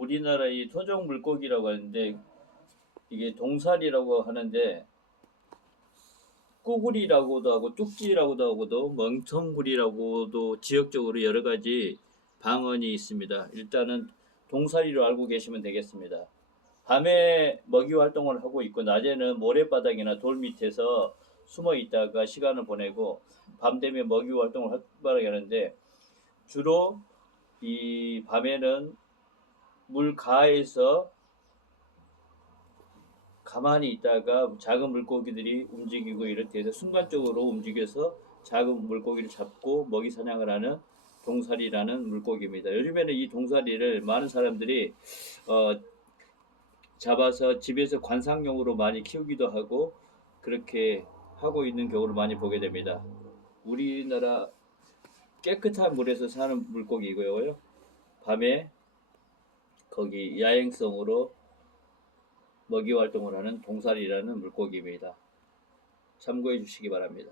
우리나라 이 토종 물고기라고 하는데 이게 동살이라고 하는데 꾸구리라고도 하고 뚝지라고도 하고도 멍텅구리라고도 지역적으로 여러 가지 방언이 있습니다. 일단은 동사리로 알고 계시면 되겠습니다. 밤에 먹이 활동을 하고 있고 낮에는 모래바닥이나 돌 밑에서 숨어 있다가 시간을 보내고 밤 되면 먹이 활동을 활발하게 하는데 주로 이 밤에는 물 가에서 가만히 있다가 작은 물고기들이 움직이고 이럴 때에서 순간적으로 움직여서 작은 물고기를 잡고 먹이 사냥을 하는 동사리라는 물고기입니다. 요즘에는 이 동사리를 많은 사람들이 어, 잡아서 집에서 관상용으로 많이 키우기도 하고 그렇게 하고 있는 경우를 많이 보게 됩니다. 우리나라 깨끗한 물에서 사는 물고기고요. 밤에 거기 야행성으로 먹이 활동을 하는 동살이라는 물고기입니다. 참고해 주시기 바랍니다.